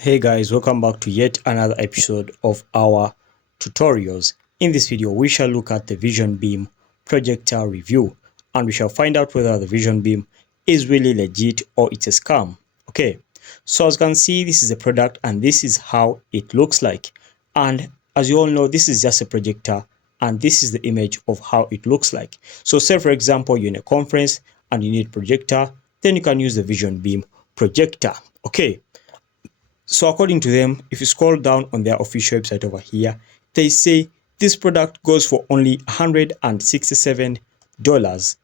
Hey guys, welcome back to yet another episode of our tutorials. In this video, we shall look at the Vision Beam projector review and we shall find out whether the Vision Beam is really legit or it's a scam. Okay, so as you can see, this is a product and this is how it looks like. And as you all know, this is just a projector and this is the image of how it looks like. So say for example, you're in a conference and you need projector, then you can use the Vision Beam projector. Okay. So according to them, if you scroll down on their official website over here, they say this product goes for only $167.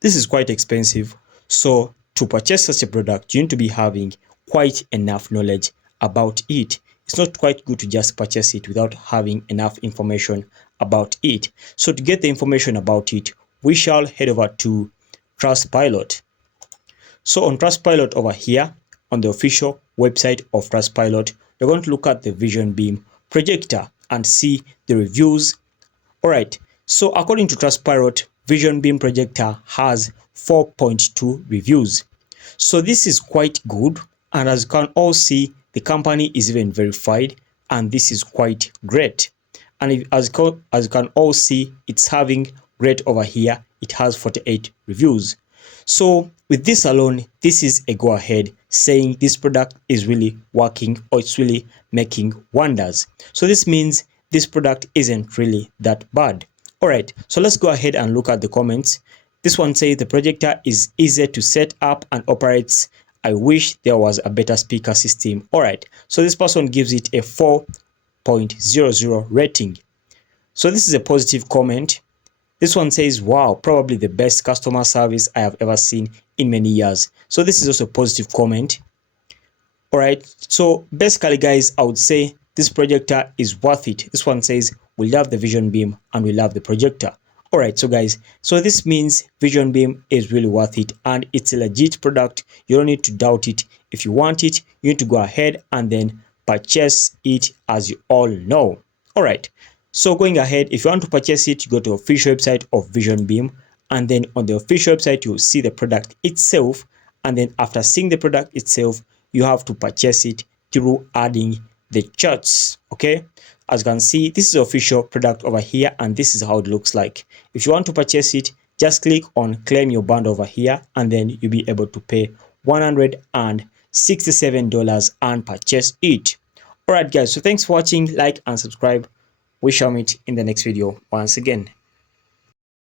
This is quite expensive. So to purchase such a product, you need to be having quite enough knowledge about it. It's not quite good to just purchase it without having enough information about it. So to get the information about it, we shall head over to Trustpilot. So on Trustpilot over here, on the official website of Trustpilot, you're going to look at the Vision Beam projector and see the reviews. Alright, so according to Trustpilot, Vision Beam projector has 4.2 reviews. So this is quite good, and as you can all see, the company is even verified and this is quite great. And as you can all see, it's having great over here. It has 48 reviews. So with this alone, this is a go ahead saying this product is really working or it's really making wonders. So this means this product isn't really that bad. Alright, so let's go ahead and look at the comments. This one says the projector is easy to set up and operates. I wish there was a better speaker system. Alright, so this person gives it a 4.00 rating. So this is a positive comment. This one says, wow, probably the best customer service I have ever seen in many years. So this is also a positive comment. Alright, so basically guys, I would say this projector is worth it. This one says, we love the Vision Beam and we love the projector. Alright, so guys, so this means Vision Beam is really worth it and it's a legit product. You don't need to doubt it. If you want it, you need to go ahead and then purchase it, as you all know. Alright. So going ahead, if you want to purchase it, you go to the official website of Vision Beam, and then on the official website, you'll see the product itself. And then after seeing the product itself, you have to purchase it through adding the charts. Okay, as you can see, this is the official product over here, and this is how it looks like. If you want to purchase it, just click on claim your bundle over here, and then you'll be able to pay $167 and purchase it. Alright guys, so thanks for watching. Like and subscribe. We shall meet in the next video once again.